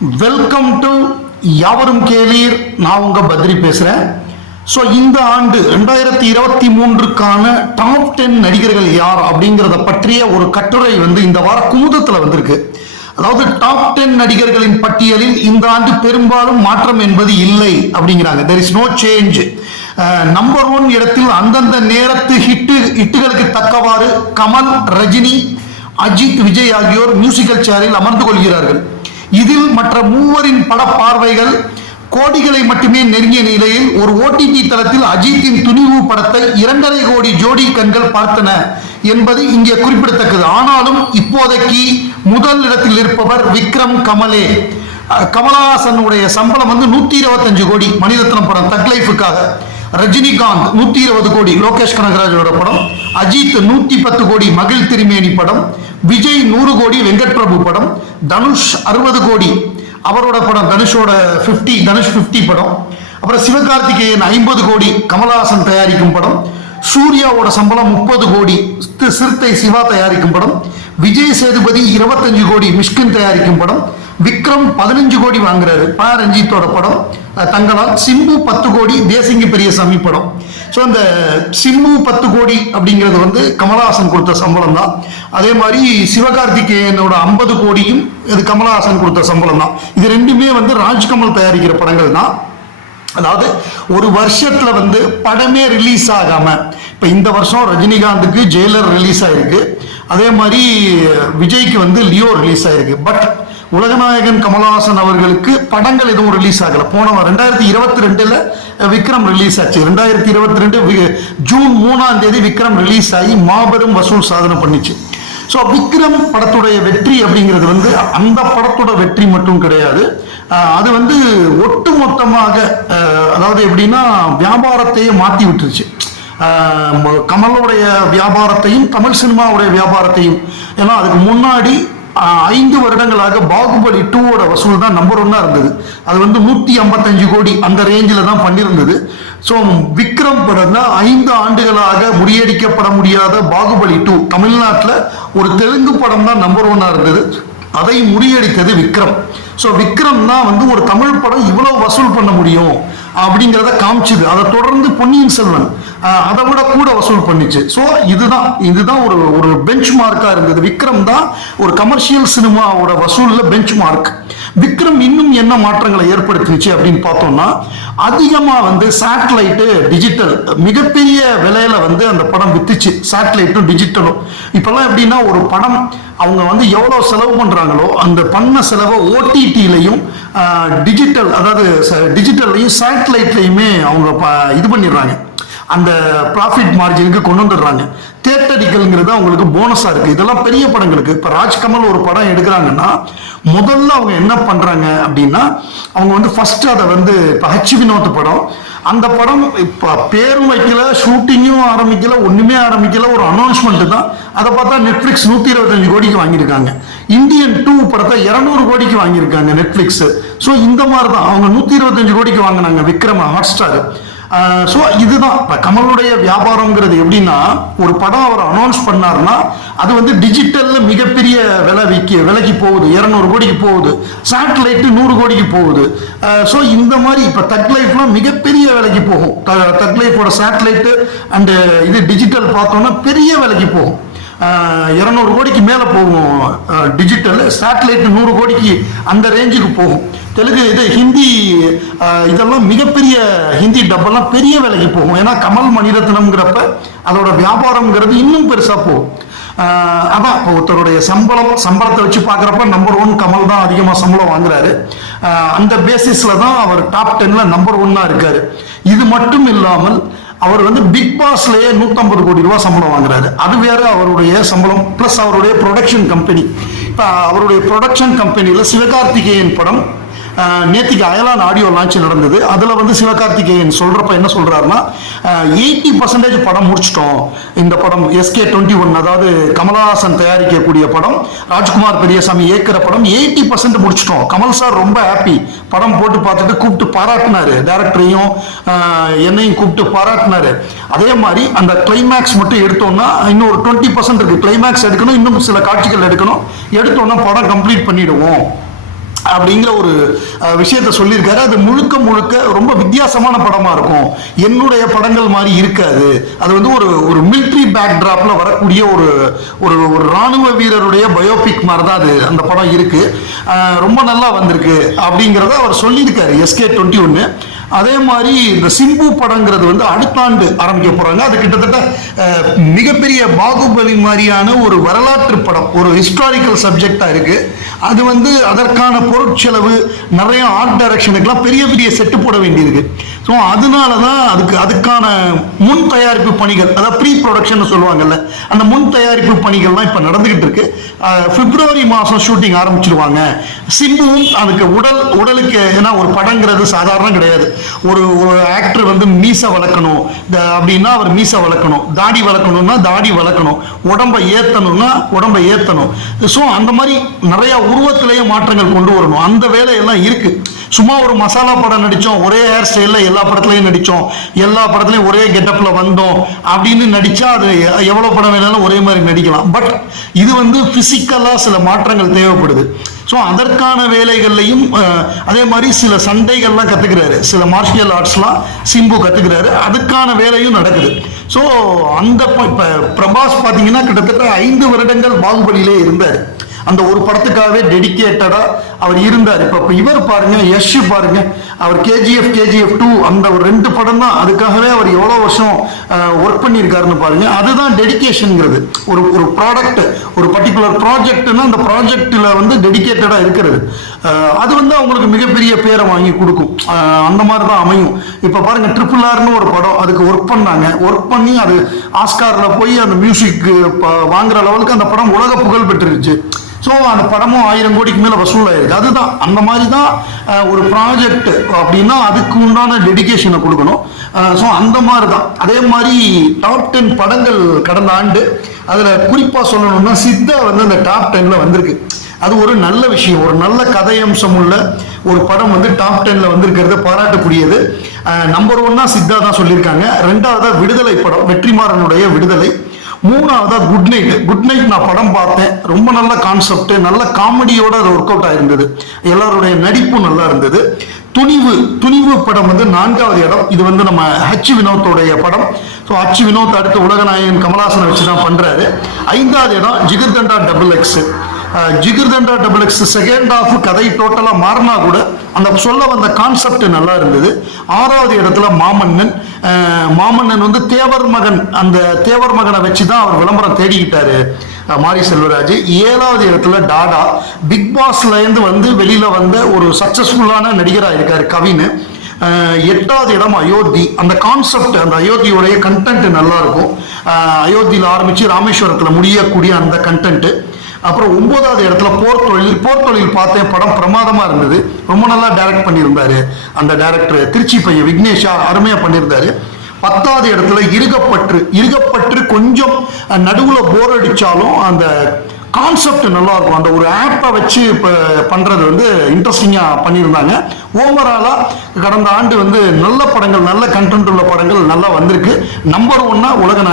Welcome to யாவரும் கேளீர். நான் உங்க பத்ரி பேசுறேன். ஸோ இந்த ஆண்டு ரெண்டாயிரத்தி இருபத்தி மூன்றுக்கான டாப் டென் நடிகர்கள் யார் அப்படிங்கிறத பற்றிய ஒரு கட்டுரை வந்து இந்த வார குமுதத்தில் வந்திருக்கு. அதாவது டாப் டென் நடிகர்களின் பட்டியலில் இந்த ஆண்டு பெரும்பாலும் மாற்றம் என்பது இல்லை அப்படிங்கிறாங்க. There is no change number one இடத்தில் அந்தந்த நேரத்து ஹிட்டு ஹிட்டுகளுக்கு தக்கவாறு கமல் ரஜினி அஜித் விஜய் ஆகியோர் மியூசிக்கல் சேரில் அமர்ந்து கொள்கிறார்கள். இதில் மற்ற மூவரின் பட பார்வைகள் கோடிகளை மட்டுமே நெருங்கிய நிலையில் ஒரு ஓடிடி தளத்தில் அஜித்தின் துணிவு படத்தை இரண்டரை கோடி ஜோடி கண்கள் பார்த்தன என்பது இங்கே குறிப்பிடத்தக்கது. ஆனாலும் இப்போதைக்கு முதல் இடத்தில் இருப்பவர் விக்ரம் கமலே. கமலஹாசனுடைய சம்பளம் வந்து நூத்தி இருபத்தஞ்சு கோடி மணிரத்னம் படம் தக் லைஃபுக்காக. ரஜினிகாந்த் நூத்தி இருபது கோடி லோகேஷ் கனகராஜோட படம் அஜித் நூத்தி பத்து கோடி மகிழ் திருமேனி படம் விஜய் நூறு கோடி வெங்கட் பிரபு படம் தனுஷ் அறுபது கோடி அவரோட படம் தனுஷோட 50 தனுஷ் 50 படம். அப்புறம் சிவகார்த்திகேயன் ஐம்பது கோடி கமலஹாசன் தயாரிக்கும் படம் சூர்யாவோட சம்பளம் முப்பது கோடி சிறுத்தை சிவா தயாரிக்கும் படம் விஜய் சேதுபதி இருபத்தஞ்சு கோடி மிஷ்கின் தயாரிக்கும் படம் விக்ரம் பதினஞ்சு கோடி வாங்குறாரு ப. ரஞ்சித்தோட படம் தங்களால் சிம்பு பத்து கோடி தேசிங்கி பெரியசாமி படம். ஸோ அந்த சிம்பு பத்து கோடி அப்படிங்கிறது வந்து கமலஹாசன் கொடுத்த சம்பளம் தான் அதே மாதிரி சிவகார்த்திகேயனோட ஐம்பது கோடியும் இது கமலஹாசன் கொடுத்த சம்பளம் தான் இது ரெண்டுமே வந்து ராஜ்கமல் தயாரிக்கிற படங்கள் தான் அதாவது ஒரு வருஷத்துல வந்து படமே ரிலீஸ் ஆகாம இப்ப இந்த வருஷம் ரஜினிகாந்துக்கு ஜெயிலர் ரிலீஸ் ஆயிருக்கு. அதே மாதிரி விஜய்க்கு வந்து லியோ ரிலீஸ் ஆயிருக்கு. பட் உலகநாயகன் கமலஹாசன் அவர்களுக்கு படங்கள் எதுவும் ரிலீஸ் ஆகல. போன ரெண்டாயிரத்தி இருபத்தி ரெண்டுல விக்ரம் ரிலீஸ் ஆச்சு. ரெண்டாயிரத்தி இருபத்தி ரெண்டு ஜூன் மூணாம் தேதி விக்ரம் ரிலீஸ் ஆகி மாபெரும் வசூல் சாதனை பண்ணிச்சு. ஸோ விக்ரம் படத்துடைய வெற்றி அப்படிங்கிறது வந்து அந்த படத்தோட வெற்றி மட்டும் கிடையாது. அது வந்து ஒட்டு மொத்தமாக அதாவது எப்படின்னா வியாபாரத்தையே மாற்றி விட்டுருச்சு. ம- கமலுடைய வியாபாரத்தையும் தமிழ் சினிமாவுடைய வியாபாரத்தையும். ஏன்னா அதுக்கு முன்னாடி ஐந்து வருடங்களாக பாகுபலி டூவோட வசூல் தான் நம்பர் ஒன்னா இருந்தது. அது வந்து நூற்றி ஐம்பத்தஞ்சு கோடி அந்த ரேஞ்சில் தான் பண்ணியிருந்தது. ஸோ விக்ரம் படம் தான் ஐந்து ஆண்டுகளாக முறியடிக்கப்பட முடியாத பாகுபலி டூ தமிழ்நாட்டில் ஒரு தெலுங்கு படம் தான் நம்பர் ஒன்னா இருந்தது. அதை முறியடித்தது விக்ரம். ஸோ விக்ரம் தான் வந்து ஒரு தமிழ் படம் இவ்வளவு வசூல் பண்ண முடியும் அப்படிங்கிறத காமிச்சுது. அதை தொடர்ந்து பொன்னியின் செல்வன் அதை விட கூட வசூல் பண்ணிச்சு. ஸோ இதுதான் இதுதான் ஒரு ஒரு பெஞ்ச் மார்க்காக இருந்தது. விக்ரம் தான் ஒரு கமர்ஷியல் சினிமாவோட வசூலில் பெஞ்ச் மார்க் விக்ரம் இன்னும் என்ன மாற்றங்களை ஏற்படுத்திச்சு அப்படின்னு பார்த்தோம்னா அதிகமாக வந்து சேட்டலைட்டு டிஜிட்டல் மிகப்பெரிய விலையில வந்து அந்த படம் வித்துச்சு. சேட்டலைட்டும் டிஜிட்டலும் இப்போல்லாம் எப்படின்னா ஒரு படம் அவங்க வந்து எவ்வளோ செலவு பண்ணுறாங்களோ அந்த பண்ண செலவை ஓடிடிலையும் டிஜிட்டல் அதாவது டிஜிட்டல்லையும் சேட்டலைட்லையுமே அவங்க ப- இது பண்ணிடுறாங்க. அந்த ப்ராஃபிட் மார்ஜினுக்கு கொண்டு வந்துடுறாங்க. தேட்டரிக்கல்ங்கிறது அவங்களுக்கு போனஸாக இருக்குது இதெல்லாம் பெரிய படங்களுக்கு. இப்போ ராஜ்கமல் ஒரு படம் எடுக்கிறாங்கன்னா முதல்ல அவங்க என்ன பண்ணுறாங்க அப்படின்னா அவங்க வந்து ஃபர்ஸ்ட் அதை வந்து இப்போ ஹச் வினோத் படம். அந்த படம் இப்போ பேரும் வைக்கல ஷூட்டிங்கும் ஆரம்பிக்கல ஒன்றுமே ஆரம்பிக்கல ஒரு அனௌன்ஸ்மெண்ட்டு தான். அதை பார்த்தா நெட்ஃப்ளிக்ஸ் நூற்றி இருபத்தஞ்சு கோடிக்கு வாங்கியிருக்காங்க. இந்தியன் டூ படத்தை இரநூறு கோடிக்கு வாங்கியிருக்காங்க நெட்ஃப்ளிக்ஸ் ஸோ இந்த மாதிரி தான். அவங்க நூற்றி இருபத்தஞ்சு கோடிக்கு வாங்கினாங்க விக்ரம் ஹாட் ஸ்டார் ஸோ இதுதான். இப்போ கமலுடைய வியாபாரங்கிறது எப்படின்னா ஒரு படம் அவர் அனௌன்ஸ் பண்ணாருன்னா அது வந்து டிஜிட்டலில் மிகப்பெரிய விலை விற்க விலைக்கு போகுது. இரநூறு கோடிக்கு போகுது. சேட்டலைட்டு நூறு கோடிக்கு போகுது. ஸோ இந்த மாதிரி இப்போ தக் லைஃப்லாம் மிகப்பெரிய விலைக்கு போகும். தக் லைஃபோட சேட்டலைட்டு அண்டு இது டிஜிட்டல் பார்த்தோன்னா பெரிய விலைக்கு போகும். இரநூறு கோடிக்கு மேலே போகும். டிஜிட்டல் சேட்டலைட் நூறு கோடிக்கு அந்த ரேஞ்சுக்கு போகும். தெலுங்கு இது ஹிந்தி இதெல்லாம் மிகப்பெரிய ஹிந்தி டப்பெல்லாம் பெரிய விலைக்கு போகும். ஏன்னா கமல் மணிரத்னம்ங்கிறப்ப அதோட வியாபாரம்ங்கிறது இன்னும் பெருசாக போகும். அதான் இப்போ ஒருத்தருடைய சம்பளம் சம்பளத்தை வச்சு பார்க்குறப்ப நம்பர் ஒன் கமல் தான் அதிகமாக சம்பளம் வாங்குறாரு. அந்த பேசிஸில் தான் அவர் டாப் டென்னில் நம்பர் ஒன்னாக இருக்கார். இது மட்டும் இல்லாமல் அவர் வந்து பிக் பாஸ்லயே 150 கோடி ரூபாய் சம்பளம் வாங்குறாரு. அது வேற அவருடைய சம்பளம் ப்ளஸ் அவருடைய ப்ரொடக்ஷன் கம்பெனி இப்போ அவருடைய ப்ரொடக்ஷன் கம்பெனியில் சிவகார்த்திகேயன் படம் நேற்றுக்கு நேத்திக்கு அயலான் ஆடியோ லான்ச் நடந்தது. அதில் வந்து சிவகார்த்திகேயன் சொல்கிறப்ப என்ன சொல்கிறாருன்னா எயிட்டி பர்சன்டேஜ் படம் முடிச்சிட்டோம். இந்த படம் எஸ்கே டுவெண்ட்டி ஒன் அதாவது கமலஹாசன் தயாரிக்கக்கூடிய படம் ராஜ்குமார் பெரியசாமி ஏற்கிற படம் எயிட்டி பர்சன்ட் முடிச்சிட்டோம். கமல் சார் ரொம்ப ஹாப்பி படம் போட்டு பார்த்துட்டு கூப்பிட்டு பாராட்டினாரு. டேரக்டரையும் என்னையும் கூப்பிட்டு பாராட்டினாரு. அதே மாதிரி அந்த கிளைமேக்ஸ் மட்டும் எடுத்தோம்னா இன்னும் ஒரு டுவெண்ட்டி பர்சன்ட் இருக்கு. கிளைமேக்ஸ் எடுக்கணும் இன்னும் சில காட்சிகள் எடுக்கணும். எடுத்தோம்னா படம் கம்ப்ளீட் பண்ணிடுவோம். அப்படிங்கிற ஒரு விஷயத்த சொல்லியிருக்காரு. அது முழுக்க முழுக்க ரொம்ப வித்தியாசமான படமா இருக்கும். என்னுடைய படங்கள் மாதிரி இருக்காது. அது வந்து ஒரு ஒரு மிலிட்ரி பேக்ட்ராப்ல வரக்கூடிய ஒரு ஒரு ஒரு ராணுவ வீரருடைய பயோபிக் மாதிரி தான் அது அந்த படம் இருக்கு. ரொம்ப நல்லா வந்திருக்கு அப்படிங்கிறத அவர் சொல்லியிருக்காரு எஸ்கே டுவெண்ட்டி ஒன்று அதே மாதிரி இந்த சிம்பு படங்கிறது வந்து அடுத்த ஆண்டு ஆரம்பிக்க போறாங்க. அது கிட்டத்தட்ட மிகப்பெரிய பாகுபலி மாதிரியான ஒரு வரலாற்று படம் ஒரு ஹிஸ்டாரிக்கல் சப்ஜெக்டா இருக்கு. அது வந்து அதற்கான பொருட்செலவு நிறைய ஆர்ட் டைரக்ஷனுக்கெல்லாம் பெரிய பெரிய செட்டு போட வேண்டியிருக்கு. ஸோ அதனால தான் அதுக்கு அதுக்கான முன் தயாரிப்பு பணிகள் அதாவது ப்ரீ ப்ரொடக்ஷன் சொல்லுவாங்கல்ல அந்த முன் தயாரிப்பு பணிகள்லாம் இப்போ நடந்துகிட்டு இருக்கு. பிப்ரவரி மாதம் ஷூட்டிங் ஆரம்பிச்சிருவாங்க. சிம்புவும் அதுக்கு உடல் உடலுக்கு ஏன்னா ஒரு படங்கிறது சாதாரணம் கிடையாது. ஒரு ஒரு ஆக்டர் வந்து மீசை வளர்க்கணும். இந்த அப்படின்னா அவர் மீசை வளர்க்கணும். தாடி வளர்க்கணும்னா தாடி வளர்க்கணும். உடம்பை ஏற்றணும்னா உடம்பை ஏற்றணும் ஸோ அந்த மாதிரி நிறையா உருவத்திலேயே மாற்றங்கள் கொண்டு வரணும். அந்த வேலையெல்லாம் இருக்குது சும்மா ஒரு மசாலா படம் நடித்தோம் ஒரே ஹேர் ஸ்டைலில் எல்லா படத்துலையும் நடித்தோம் எல்லா படத்துலையும் ஒரே கெட்டப்பில் வந்தோம் அப்படின்னு நடித்தா அது எ- படம் வேணாலும் ஒரே மாதிரி நடிக்கலாம். பட் இது வந்து ஃபிசிக்கலாக சில மாற்றங்கள் தேவைப்படுது. ஸோ அதற்கான வேலைகள்லையும் அதே மாதிரி சில சண்டைகள்லாம் கற்றுக்கிறாரு சில மார்ஷியல் ஆர்ட்ஸ்லாம் சிம்பு கற்றுக்கிறாரு அதுக்கான வேலையும் நடக்குது. ஸோ அந்த இப்போ பிரபாஸ் பார்த்தீங்கன்னா கிட்டத்தட்ட ஐந்து வருடங்கள் பாகுபலியிலே இருந்தார். அந்த ஒரு படத்துக்காகவே டெடிக்கேட்டடா அவர் இருந்தார். இப்ப இவர் பாருங்க யஷ் பாருங்க அவர் கேஜிஎஃப் கேஜிஎஃப் டூ அந்த ஒரு ரெண்டு படம் தான் அதுக்காகவே அவர் எவ்வளவு வருஷம் ஒர்க் பண்ணியிருக்காருன்னு பாருங்க. அதுதான் டெடிக்கேஷனுங்கிறது ஒரு ஒரு ப்ராடக்ட் ஒரு பர்டிகுலர் ப்ராஜெக்ட்னா அந்த ப்ராஜெக்ட்ல வந்து டெடிகேட்டடா இருக்கிறது. அது வந்து அவங்களுக்கு மிகப்பெரிய பேரை வாங்கி கொடுக்கும். அந்த மாதிரி தான் அமையும். இப்போ பாருங்கள் ட்ரிபிள் ஆர்னு ஒரு படம் அதுக்கு ஒர்க் பண்ணாங்க. ஒர்க் பண்ணி அது ஆஸ்காரில் போய் அந்த மியூசிக் வாங்குற லெவலுக்கு அந்த படம் உலக புகழ் பெற்றுருச்சு. ஸோ அந்த படமும் ஆயிரம் கோடிக்கு மேலே வசூல் ஆயிருக்கு அதுதான் அந்த மாதிரி தான் ஒரு ப்ராஜெக்ட் அப்படின்னா அதுக்கு உண்டான டெடிகேஷனை கொடுக்கணும். ஸோ அந்த மாதிரி தான் அதே மாதிரி டாப் டென் படங்கள் கடந்த ஆண்டு அதில் குறிப்பாக சொல்லணும்னா சித்தா வந்து அந்த டாப் டென்னில் வந்திருக்கு. அது ஒரு நல்ல விஷயம் ஒரு நல்ல கதையம்சம் உள்ள ஒரு படம் வந்து டாப் டென்ல வந்திருக்கிறது பாராட்டக்கூடியது. நம்பர் ஒன்னா சித்தா தான் சொல்லியிருக்காங்க. ரெண்டாவதா விடுதலை படம் வெற்றிமாறனுடைய விடுதலை. மூணாவதா குட் நைட் குட் நைட் நான் படம் பார்த்தேன். ரொம்ப நல்ல கான்செப்ட் நல்ல காமெடியோட அது ஒர்க் அவுட் ஆயிருந்தது. எல்லாருடைய நடிப்பும் நல்லா இருந்தது. துணிவு துணிவு படம் வந்து நான்காவது இடம். இது வந்து நம்ம ஹச் வினோத்தோடைய படம். ஸோ ஹச் வினோத் அடுத்து உலகநாயகன் கமலாசனை வச்சு தான் பண்ணுறாரு ஐந்தாவது இடம் Jigarthanda double X Jigarthanda double X second half கதை டோட்டலாக மாறினா கூட அந்த சொல்ல வந்த கான்செப்ட் நல்லா இருந்தது. ஆறாவது இடத்துல மாமன்னன் மாமன்னன் வந்து தேவர் மகன் அந்த தேவர் மகனை வச்சு தான் அவர் விளம்பரம் தேடிக்கிட்டாரு மாரி செல்வராஜ். ஏழாவது இடத்துல டாடா பிக் பாஸ்லேருந்து வந்து வெளியில் வந்த ஒரு சக்சஸ்ஃபுல்லான நடிகராக இருக்கார் கவின். எட்டாவது இடம் அயோத்தி. அந்த கான்செப்ட் அந்த அயோத்தியோடைய கண்டென்ட் நல்லா இருக்கும். ஆரம்பித்து ராமேஸ்வரத்தில் முடியக்கூடிய அந்த கண்டென்ட்டு அப்புறம் ஒன்பதாவது இடத்துல போர் தொழில் போர் தொழில் பார்த்தேன் படம் பிரமாதமாக இருந்தது. ரொம்ப நல்லா டைரக்ட் பண்ணியிருந்தாரு. அந்த டைரக்டர் திருச்சி பையன் விக்னேஷா அருமையாக பண்ணியிருந்தாரு. பத்தாவது இடத்துல இருகப்பற்று இருகப்பற்று கொஞ்சம் நடுவில் போர் அடித்தாலும் அந்த கான்செப்ட் நல்லா இருக்கும். அந்த ஒரு ஆப்பை வச்சு இப்போ பண்ணுறது வந்து இன்ட்ரெஸ்டிங்காக பண்ணியிருந்தாங்க. ஓவராலாக கடந்த ஆண்டு வந்து நல்ல படங்கள் நல்ல கண்டென்ட் உள்ள படங்கள் நல்லா வந்திருக்கு. நம்பர் ஒன்னா உலக